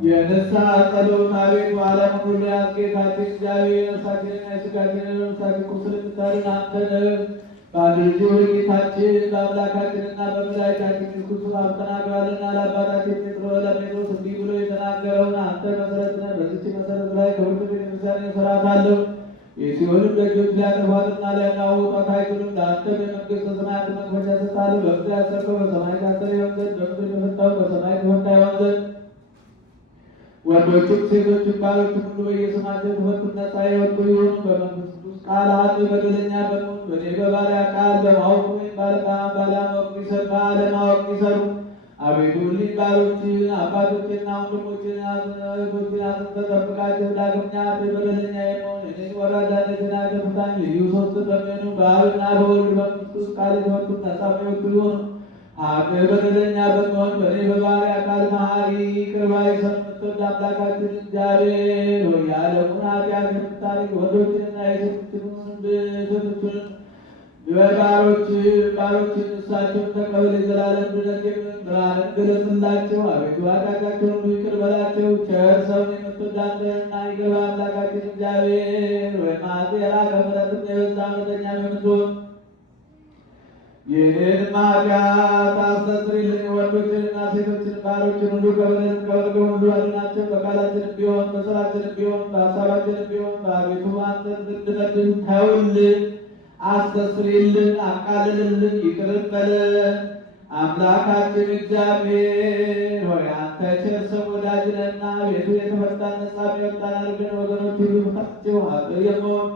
የንስሐ ጸሎት አቤቱ ዓለምን ሁሉ ያስጌታችን እግዚአብሔር ነፍሳችንና የሥጋችንን ነፍሳችን ቁስል የምታድን አንተ ነህ። በአንድ ልጅ ጌታችን በአምላካችንና በመድኃኒታችን ኢየሱስ ክርስቶስ ተናግሯልና ለአባታችን ለጴጥሮስ እንዲህ ብሎ የተናገረውን አንተ መሰረት ነህ። በዚች መሰረት ላይ ከሁሉ ቤተክርስቲያን እሠራታለሁ። የሲኦልም ደጆች ሊያጠፏትና ሊያናውጧት አይችሉም። ለአንተ በመንግሥተ ሰማያት መክፈቻ እሰጥሃለሁ። በምድር ያሰርከው በሰማይ የታሰረ ይሆን ዘንድ፣ በምድር የፈታኸው በሰማይ የተፈታ ይሆን ዘንድ። ወንዶችም ሴቶችም ባሮችም ሁሉ በየስማቸው የተፈቱ ነፃ የወጡ ይሁኑ። በመንፈስ ቅዱስ ቃል አንድ በደለኛ በመሆን በእኔ በባሪያ ቃል በማወቅ ወይም ባለማወቅ ይሰሩ። አቤቱ እሊህ ባሮችን አባቶችና ወንድሞችን እህቶችን አጽንተህ ጠብቃቸው። ዳግመኛ በደለኛ የመሆን እኔን ወራዳነትን አገፍታኝ። ልዩ ሦስት በሚሆኑ በአብና በወልድ በመንፈስ ቅዱስ ቃል የተፈቱ ነፃ የወጡ ይሁኑ። አንተ በደለኛ በመሆን በእኔ በባሪያ ቃል መሐሪ ይቅር ባይ የምትወድ አምላካችን እግዚአብሔር ሆይ የዓለሙን ኃጢአት የምታርቅ ወንዶችንና ሴቶችን ባሮችን እሳቸውን ተቀበል። የዘላለም ድነት ብርሃንን ግለጽላቸው። አቤቱ ኃጢአታቸውን ሁሉ ይቅር በላቸው። ቸር ሰውን የምትወድ አንተና ይቅር ባይ አምላካችን እግዚአብሔር ሆይ መዓትህ የራቀ ምሕረትም የበዛ እውነተኛም የምትሆን ይህንን ኃጢአት አስተስርይልን። ወንዶችንና ሴቶችን ባሮችን ሁሉ ከበደል ከወርግም ሁሉ አድናቸው። በቃላችንም ቢሆን በሥራችንም ቢሆን በሐሳባችንም ቢሆን በአቤቱ አንተን ብንበድል ተውልን፣ አስተስርይልን፣ አቃልልልን፣ ይቅርም በለን። አምላካችን እግዚአብሔር ሆይ አንተ ቸር ሰው ወዳጅ ነህና ቤቱ የተፈታን ነፃ የሚወጣን አድርገን ወገኖች ሁሉ ፍታቸው። ኃጥእ የምሆን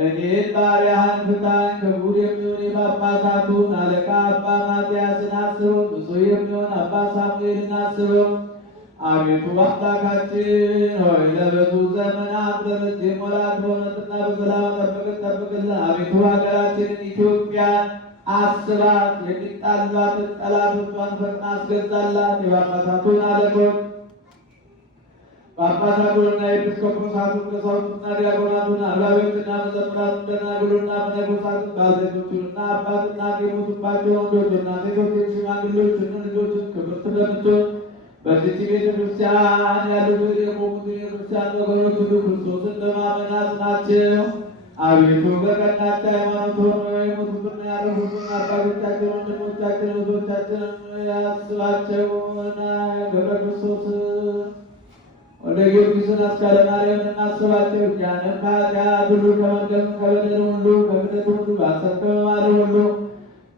እኔን ባሪያህን ፍታኝ። ክቡር የሚሆን የጳጳሳቱን አለቃ አባ ማትያስን አስበው። ብፁዕ የሚሆን አባ ሳሙኤልን አስበው። አቤቱ አምላካችን ሆይ ለብዙ ዘመናት በረጅም ወራት በእውነትና በሰላም ጠብቅልን። አቤቱ ሀገራችንን ኢትዮጵያን አስባት። የሚጣሏትን ጠላቶቿን ፈጥና አስገዛላት። የጳጳሳቱን አለቆች ጳጳሳቱንና ኤጲስቆጶሳቱን ቀሳውስቱና ዲያቆናቱን አርባቤቱንና መዘምራኑን ደናግሉንና መነኮሳቱን ባልቴቶቹንና አባት እናት የሞቱባቸው ወንዶችና ሴቶችን ሽማግሌዎችን ልጆችን ክብርት በምትሆን በዚች ቤተ ክርስቲያን ያሉትን የቆሙትን የክርስቲያን ወገኖች ሁሉ ክርስቶስን በማመን አጽናቸው። አቤቱ በቀናች ሃይማኖት ሆነው የሞቱትና ያረፉትን አባቶቻችን ወንድሞቻችን እህቶቻችንን ያስባቸውና ገብረ ክርስቶስ ወደ ጊዮርጊስን አስካለ ማርያምን እናስባቸው። እኛንም ከኃጢአት ሁሉ ከመርገም ከበደል ሁሉ ከክደት ሁሉ ባሰብከው በማለት ሁሉ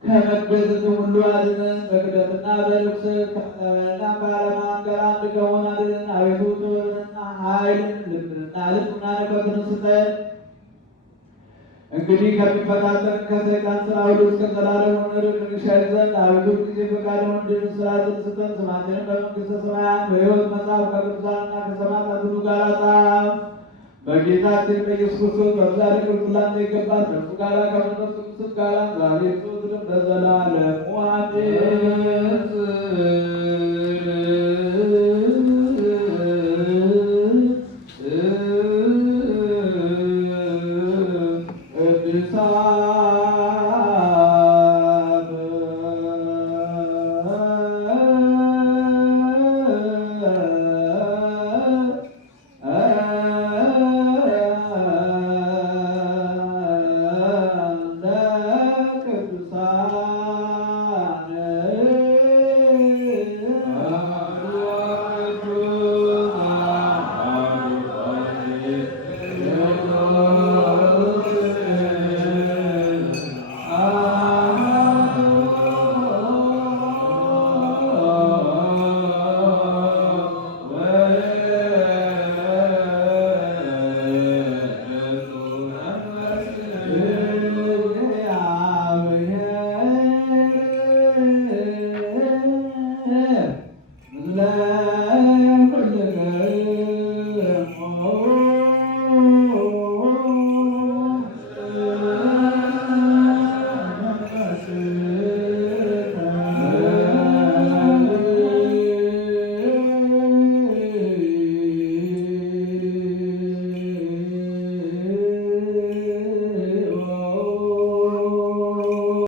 ከመገዘት ሁሉ አድነን። በክደትና በርኩሰት ከጠበልና ከአረማን ጋር አንድ ከሆን አድነን። አቤቱ ጥበብንና ኃይልን ልብንና እውቀትን ስጠን። እንግዲህ ከሚፈታተን ከሰይጣን ሥራ ሁሉ እስከ ዘላለም ሆነን እንሻል ዘንድ አቤቱ ጊዜ ፈቃድን እንድንሥራትን ስጠን። ስማችንን በመንግሥተ ሰማያት በሕይወት መጽሐፍ ከቅዱሳንና ከሰማዕታት ሁሉ ጋር ጻፍ። በጌታችን በኢየሱስ ክርስቶስ በእግዚአብሔር ላንተ ይገባል። ከእርሱ ጋር ከመንፈስ ቅዱስ ጋር ዛሬ ዘወትርም ለዘላለሙ አሜን።